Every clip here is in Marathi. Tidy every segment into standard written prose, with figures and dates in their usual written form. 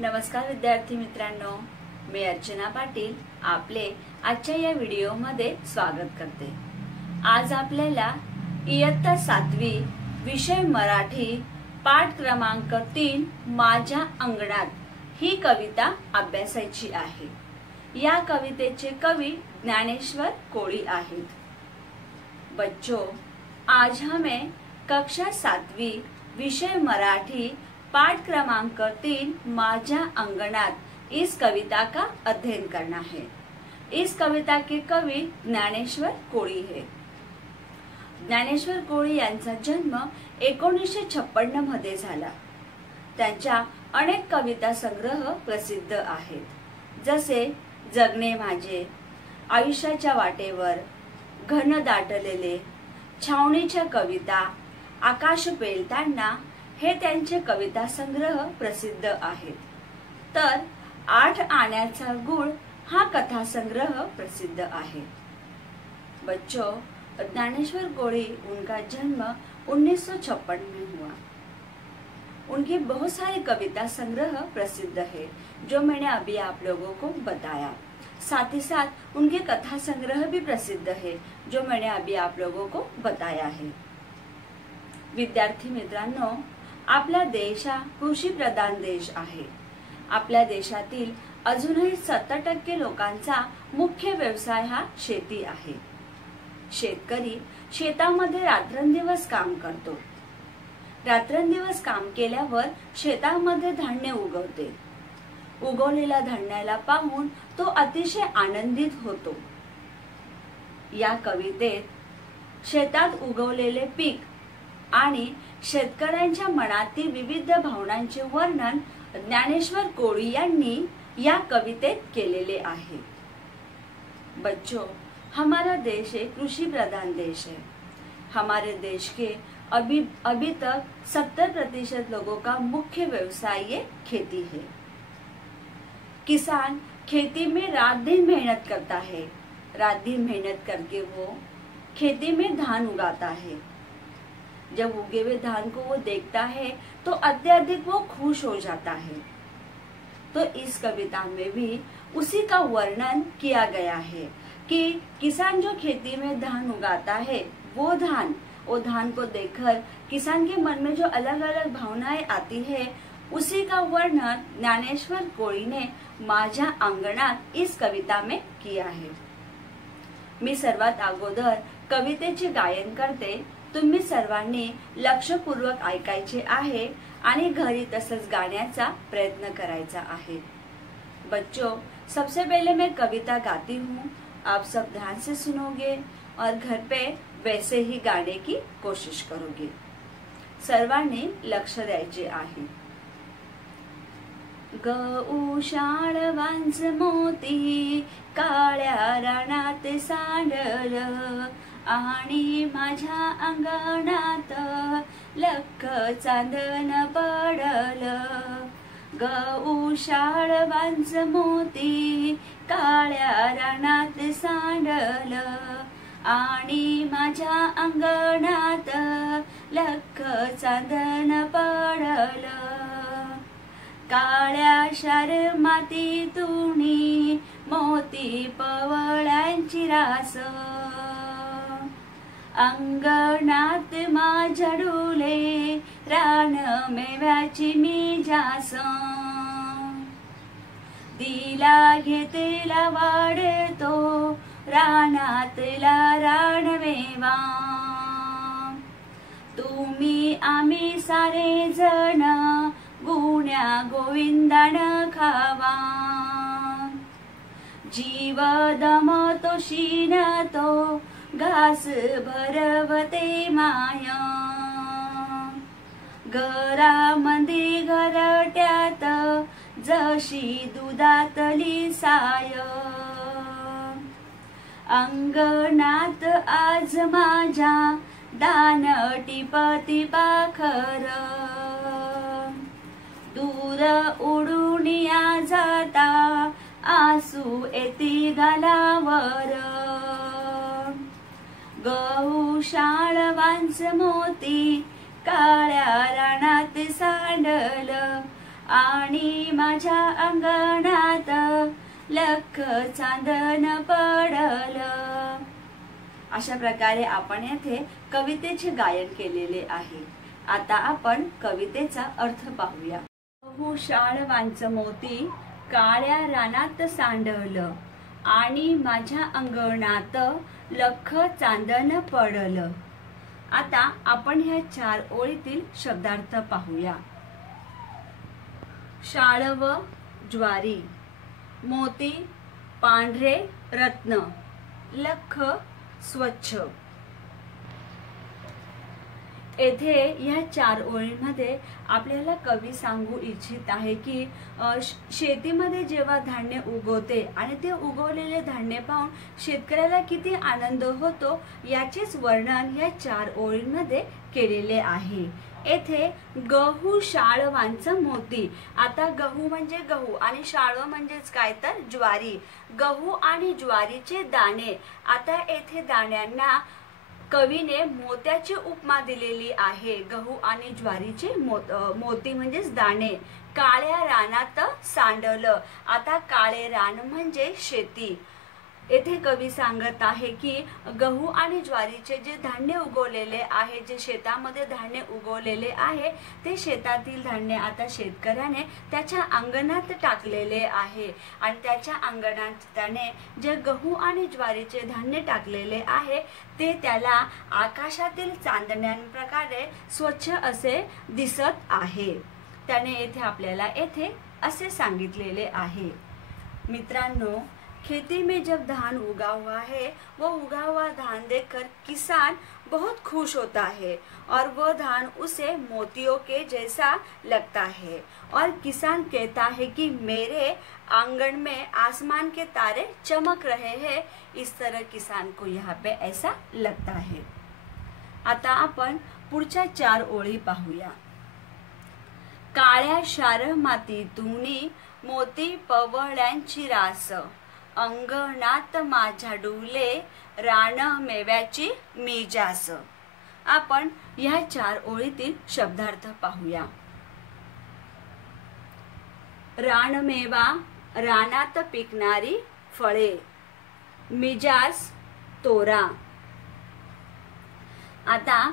नमस्कार विद्यार्थी मित्रांनो, मी अर्चना पाटील आपले आजच्या या व्हिडिओमध्ये स्वागत करते। आज आपल्याला इयत्ता 7वी विषय मराठी पाठ क्रमांक 3 माझ्या अंगणात ही कविता अभ्यासायची आहे। या कवितेचे कवी ज्ञानेश्वर कोळी आहेत। बच्चों, आज हमें कक्षा 7वी विषय मराठी पाठ क्रमांक 3 माझ्या अंगणात इस कविता का अध्ययन करना है। इस कविता के कवि ज्ञानेश्वर कोळी है। ज्ञानेश्वर कोळी यांचा जन्म 1956 मध्ये झाला। त्यांच्या अनेक कविता संग्रह प्रसिद्ध आहेत, जसे जगणे माझे, आयुष्याच्या वाटेवर, घन दाटलेले, छावणीच्या कविता, आकाश पेलताना हे त्यांचे कविता संग्रह प्रसिद्ध आहेत। तर 8 आण्याचा गुळ हा कथा संग्रह प्रसिद्ध आहे। बच्चों, ज्ञानेश्वर कोळी उनका जन्म 1956 में हुआ। उनकी बहुत सारी कविता संग्रह प्रसिद्ध है, जो मैंने अभी आप लोगों को बताया। साथ ही साथ उनके कथा संग्रह भी प्रसिद्ध है, जो मैंने अभी आप लोगों को बताया है। विद्यार्थी मित्रांनो, आपला देश हा कृषी प्रधान देश आहे। आपल्या देशातील अजूनही 70% लोकांचा मुख्य व्यवसाय हा शेती आहे। शेतकरी शेतामध्ये रात्रंदिवस काम करतो। रात्रंदिवस काम केल्यावर शेतामध्ये धान्य उगवते। उगवलेल्या धान्याला पाहून तो अतिशय आनंदित होतो। या कवितेत शेतात उगवलेले पीक आणि शेतकऱ्यांच्या मनातील विविध भावनांचे वर्णन ज्ञानेश्वर कोळी यांनी या कवितेत केलेले आहे। बच्चों, हमारा देश एक कृषि प्रधान देश है। हमारे देश के अभी तक 70% लोगों का मुख्य व्यवसाय ये खेती है। किसान खेती में रात दिन मेहनत करता है। रात दिन मेहनत करके वो खेती में धान उगाता है। जब उगे हुए धान को वो देखता है तो अत्यधिक वो खुश हो जाता है। तो इस कविता में भी उसी का वर्णन किया गया है कि किसान जो खेती में धान उगाता है, वो धान को देखकर किसान के मन में जो अलग अलग भावनाएं आती है, उसी का वर्णन ज्ञानेश्वर कोळी ने माझ्या अंगणात इस कविता में किया है। मी सर्वात अगोदर कवितेचे गायन करते। तुम्ही सर्वांनी लक्षपूर्वक ऐकायचे आहे आणि घरी तसंच गाण्याचा प्रयत्न करायचा आहे। बच्चों, सबसे पहले मैं कविता गाती हूँ, आप सब ध्यान से सुनोगे और घर पे वैसे ही गाने की कोशिश करोगे। सर्वांनी लक्ष द्यायचे आहे। गऊ शाळवांच मोती, काळ्या रानात सांडल, आणि माझ्या अंगणात लख चांदण पडल। गऊ शाळवांच मोती, काळ्या रानात सांडल, आणि माझ्या अंगणात लख चांदण पडल। काळ्या शार मातीतूनी मोती पवळ्यांची रास, अंगणात माझ्या डोले रान मेव्याची मी जास। दिला घेतला वाढतो रानातला रानमेवा, तुम्ही आम्ही सारे जण गुण्या गोविंदान खावा। जीव दमतो शीनतो घास भरवते माया, घरामध्ये घरट्यात जशी दुधातली साय। अंगणात आज माझ्या दान टिपती पाखर, दूर उडून या जाता आसू येती गालावर। गहू शाळवांच मोती, काळ्या रानात सांडल, आणि माझ्या अंगणात लख चांदण पडलं. अशा प्रकारे आपण येथे कवितेचे गायन केलेले आहे. आता आपण कवितेचा अर्थ पाहूया. गहू शाळवांचं मोती काळ्या रानात सांडलं आणि माझ्या अंगणात लख चांदण पडलं. आता आपण ह्या 4 ओळीतील शब्दार्थ पाहूया. शाळव ज्वारी, मोती पांढरे रत्न, लख स्वच्छ. येथे या 4 ओळींमध्ये आपल्याला कवी सांगू इच्छित आहे की शेतीमध्ये जेव्हा धान्य उगवते आणि ते उगवलेले धान्य पाहून शेतकऱ्याला किती आनंद होतो याचेच वर्णन या 4 ओळींमध्ये केलेले आहे. येथे गहू शाळवांचं मोती. आता गहू म्हणजे गहू आणि शाळव म्हणजेच काय तर ज्वारी. गहू आणि ज्वारीचे दाणे. आता येथे दाण्यांना कवीने मोत्याची उपमा दिलेली आहे. गहू आणि ज्वारीचे मोती म्हणजेच दाणे. काळ्या रानात सांडलं. आता काळे रान म्हणजे शेती. येथे कवी सांगत आहे की गहू आणि ज्वारीचे जे धान्य उगवलेले आहे, जे शेतामध्ये धान्य उगवलेले आहे, ते शेतातील धान्य आता शेतकऱ्याने त्याच्या अंगणात टाकलेले आहे आणि त्याच्या अंगणात त्याने जे गहू आणि ज्वारीचे धान्य टाकलेले आहे ते त्याला आकाशातील चांदण्यांप्रकारे स्वच्छ असे दिसत आहे. त्याने येथे आपल्याला येथे असे सांगितलेले आहे. मित्रांनो, खेती में जब धान उगा हुआ है वो उगा हुआ धान देखकर किसान बहुत खुश होता है और वो धान उसे मोतियों के जैसा लगता है और किसान कहता है कि मेरे आंगन में आसमान के तारे चमक रहे हैं. इस तरह किसान को यहाँ पे ऐसा लगता है. आता आपण पुढच्या 4 ओळी पाहूया. काळ्या शार मातीतूनी मोती पवळ्यांची रास, अंगणात माझ्या डुले रान मेव्याची मी जास. आपण या 4 ओळीतील शब्दार्थ पाहूया. रानमेवा, रानात पिकणारी फळे, मिजास तोरा. आता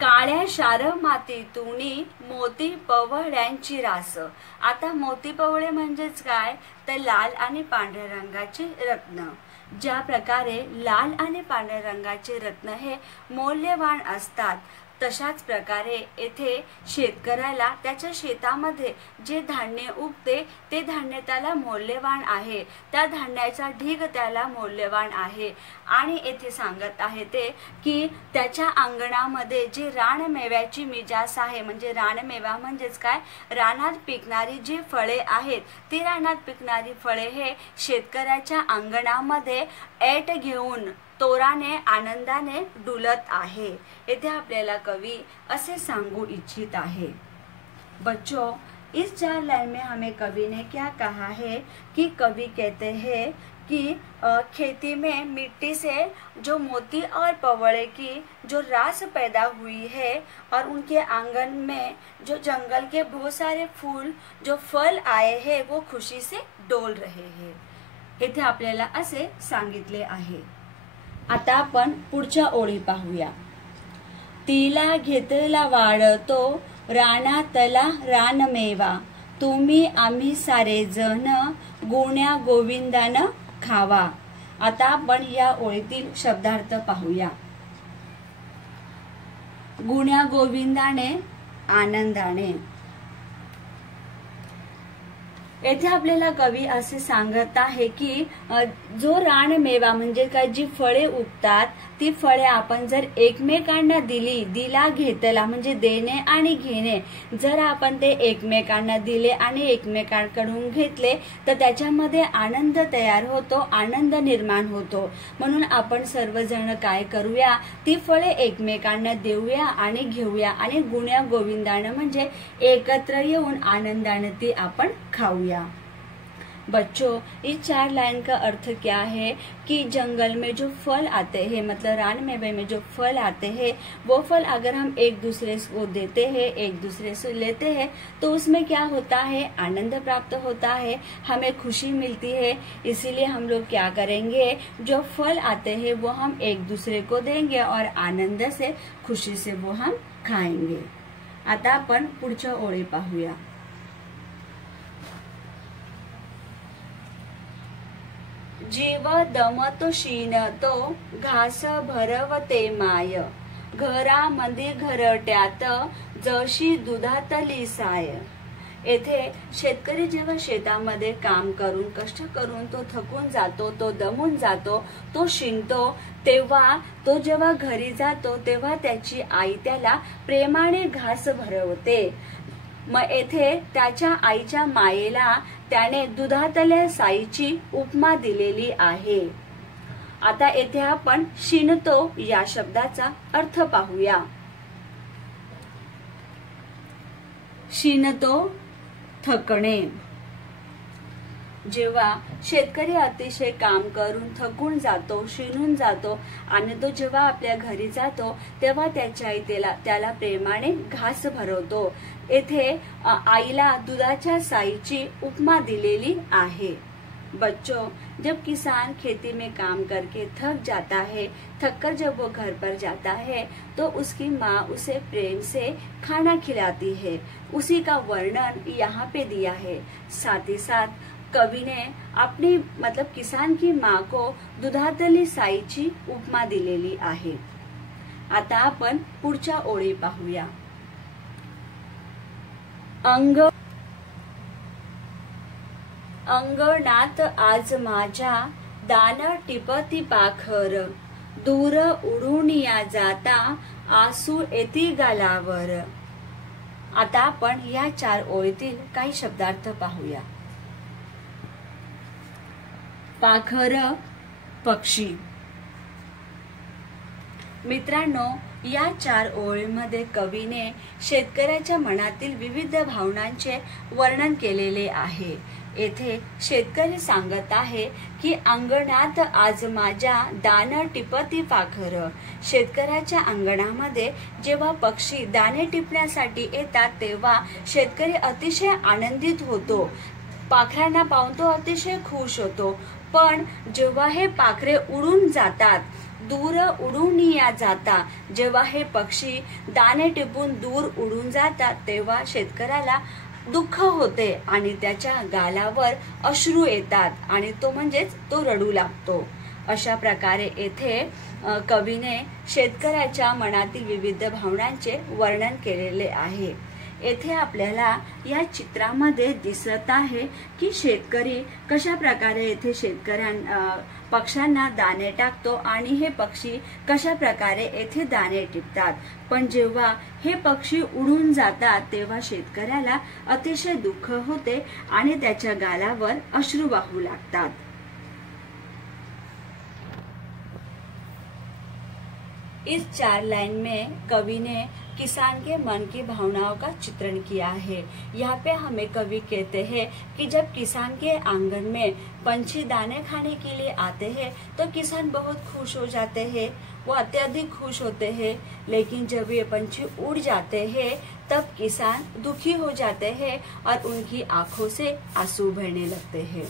काळ्या शार मातीतूनी मोती पवळ्यांची रास. आता मोती पवळे म्हणजेच काय तर लाल आणि पांढऱ्या रंगाचे रत्न. ज्या प्रकारे लाल आणि पांढऱ्या रंगाचे रत्न हे मौल्यवान असतात, तशाच प्रकारे येथे शेतकऱ्याला त्याच्या शेतामध्ये जे धान्य उगते ते धान्य त्याला मौल्यवान आहे. त्या धान्याचा ढीग त्याला मौल्यवान आहे. आणि येथे सांगत आहे ते की त्याच्या अंगणामध्ये जे रानमेव्याची मिजास आहे, म्हणजे रानमेवा म्हणजेच काय रानात पिकणारी जी फळे आहेत, ती रानात पिकणारी फळे हे शेतकऱ्याच्या अंगणामध्ये ऐट घेऊन तोराने आनंदाने डुलत आहे. येथे आपल्याला कवी असे सांगू इच्छित आहे. बच्चों, इस 4 लाइन में हमें कवि ने क्या कहा है कि कवि कहते हैं कि खेती में मिट्टी से जो मोती और पवड़े की जो रास पैदा हुई है और उनके आंगन में जो जंगल के बहुत सारे फूल जो फल आए हैं वो खुशी से डोल रहे हैं. येथे आपल्याला असे सांगितले आहे. आता आपण पुढच्या ओळी पाहूया. तिला घेतला वाढतो रानातला रानमेवा, तुम्ही आम्ही सारे जण गुण्या गोविंदानं खावा. आता आपण या ओळीतील शब्दार्थ पाहूया. गुण्या गोविंदाने आनंदाने. येथे आपल्याला कवी असे सांगत आहे की जो रानमेवा म्हणजे काय जी फळे उगतात ती फळे आपण जर एकमेकांना दिला घेतला म्हणजे देणे आणि घेणे, जर आपण ते एकमेकांना दिले आणि एकमेकांकडून घेतले तर त्याच्यामध्ये आनंद तयार होतो, आनंद निर्माण होतो. म्हणून आपण सर्वजण काय करूया, ती फळे एकमेकांना देऊया आणि घेऊया आणि गुण्या गोविंदानं म्हणजे एकत्र येऊन आनंदाने ती आपण खाऊया. बच्चों, इस 4 लाइन का अर्थ क्या है कि जंगल में जो फल आते हैं, मतलब रान मेवे में जो फल आते हैं, वो फल अगर हम एक दूसरे को देते हैं, एक दूसरे से लेते हैं, तो उसमें क्या होता है, आनंद प्राप्त होता है, हमें खुशी मिलती है। इसीलिए हम लोग क्या करेंगे, जो फल आते हैं वो हम एक दूसरे को देंगे और आनंद से, खुशी से वो हम खाएंगे। आता आपण पुढच्या ओळी पाहूया। जीव दमतो शीनतो घास भरवते माय, घरामध्ये घरट्यात जशी दुधातली साय। येथे शेतकरी जेव्हा शेतामध्ये काम करून, कष्ट करून तो थकून जातो, तो दमून जातो, तो शिंकतो, तेव्हा तो जेव्हा घरी जातो तेव्हा त्याची आई त्याला प्रेमाने घास भरवते। मग येथे त्याच्या आईच्या मायेला त्याने दुधातल्या साईची उपमा दिलेली आहे। आता येथे आपण शिणतो या शब्दाचा अर्थ पाहूया। शिणतो थकणे। जेव्हा शेतकरी अतिशय काम करून थकून जातो, शिणून जातो आणि तो जेव्हा आपल्या घरी जातो तेव्हा त्याच्या आई त्याला प्रेमाने घास भरवतो। येथे आईला दुधाच्या साईची उपमा दिलेली आहे। बच्चों, जब किसान खेती में काम करके थक जाता है, थककर जब वो घर पर जाता है तो उसकी माँ उसे प्रेम से खाना खिलाती है। उसी का वर्णन यहाँ पे दिया है। साथ ही साथ कवि ने अपनी मतलब किसान की माँ को दुधातली साईची उपमा दिलेली आहे। आता आपण पुढच्या ओळी पाहूया। अंगणात आज माझ्या दान टिपती पाखर, दूर उडून या जाता आसू येती गालावर। आता आपण या 4 ओळीतील काही शब्दार्थ पाहूया। पाखर, पक्षी। मित्रांनो, या 4 ओळीमध्ये कवीने शेतकऱ्याच्या मनातील विविध भावनांचे वर्णन केलेले आहे। येथे शेतकरी सांगत आहे की अंगणात आज माझ्या दान टिपती पाखर। शेतकऱ्याच्या अंगणामध्ये जेव्हा पक्षी दाणे टिपण्यासाठी येतात तेव्हा शेतकरी अतिशय आनंदित होतो, पाखरांना पाहून तो अतिशय खुश होतो। पण जेव्हा हे पाखरे उडून जातात, दूर उडून या जाता, जेव्हा हे पक्षी दाणे टिपून दूर उडून जातात तेव्हा शेतकऱ्याला दुःख होते आणि त्याच्या गालावर अश्रू येतात आणि तो म्हणजेच तो रडू लागतो। अशा प्रकारे येथे कवीने शेतकऱ्याच्या मनातील विविध भावनांचे वर्णन केलेले आहे। येथे आपल्याला या चित्रामध्ये दिसत आहे की शेतकरी कशा प्रकारे येथे पक्ष्यांना दाणे टाकतो आणि हे पक्षी कशा प्रकारे येथे दाणे टिपतात। पण जेव्हा हे पक्षी उडून जातात तेव्हा शेतकऱ्याला अतिशय दुःख होते आणि त्याच्या गालावर अश्रू वाहू लागतात। इस 4 लाइन में कवि ने किसान के मन की भावनाओं का चित्रण किया है। यहाँ पे हमें कवि कहते हैं कि जब किसान के आंगन में पंछी दाने खाने के लिए आते हैं तो किसान बहुत खुश हो जाते हैं, वो अत्यधिक खुश होते हैं। लेकिन जब ये पंछी उड़ जाते हैं तब किसान दुखी हो जाते हैं और उनकी आंखों से आंसू बहने लगते हैं।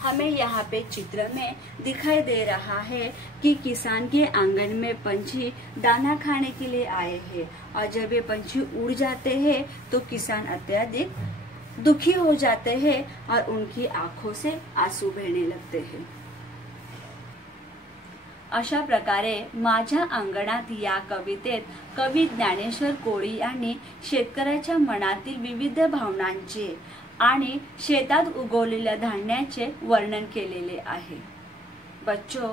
हमें यहाँ पे चित्र में दिखाई दे रहा है कि किसान के आंगन में पंछी दाना खाने के लिए आए हैं और जब ये पंछी उड़ जाते हैं तो किसान अत्यधिक दुखी हो जाते हैं और उनकी आंखों से आंसू बहने लगते हैं। अशा प्रकारे माझ्या अंगणात या कवितेत कवी ज्ञानेश्वर कोळी यांनी शेतकऱ्याच्या मनातील विविध भावनांचे आणि शेतात उगवलेल्या धान्याचे वर्णन केलेले आहे। बच्चों,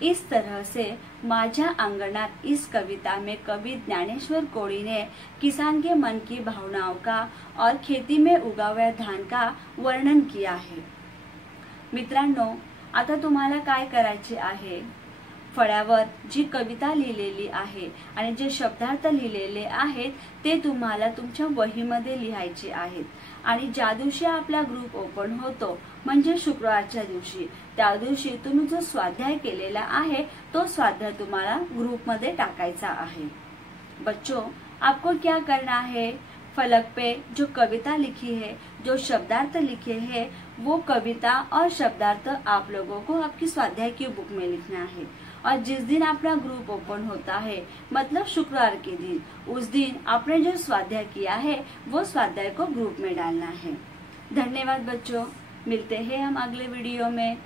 इस तरह से माझ्या अंगणात इस कविता में कवि ज्ञानेश्वर कोळी ने किसान के मन की भावनाओं का और खेती में उगा हुआ धान का वर्णन किया है। मित्रांनो, आता तुम्हाला काय करायचे आहे, फळ्यावर जी कविता लिहिलेली आहे आणि जे शब्दार्थ लिहिलेले आहेत ते तुम्हाला तुमच्या वहीमध्ये लिहायचे आहेत। आणि ज्या दिवशी आपला ग्रुप ओपन होतो म्हणजे शुक्रवारच्या दिवशी, त्या दिवशी तुम्ही जो स्वाध्याय केलेला आहे तो स्वाध्याय तुम्हाला ग्रुप में टाकायचा आहे। बच्चों, आपको क्या करना है, फलक पे जो कविता लिखी है, जो शब्दार्थ लिखे हैं, वो कविता और शब्दार्थ आप लोगों को आपकी स्वाध्याय की बुक में लिखना है। और जिस दिन अपना ग्रुप ओपन होता है मतलब शुक्रवार के दिन, उस दिन आपने जो स्वाध्याय किया है वो स्वाध्याय को ग्रुप में डालना है। धन्यवाद बच्चों, मिलते हैं हम अगले वीडियो में।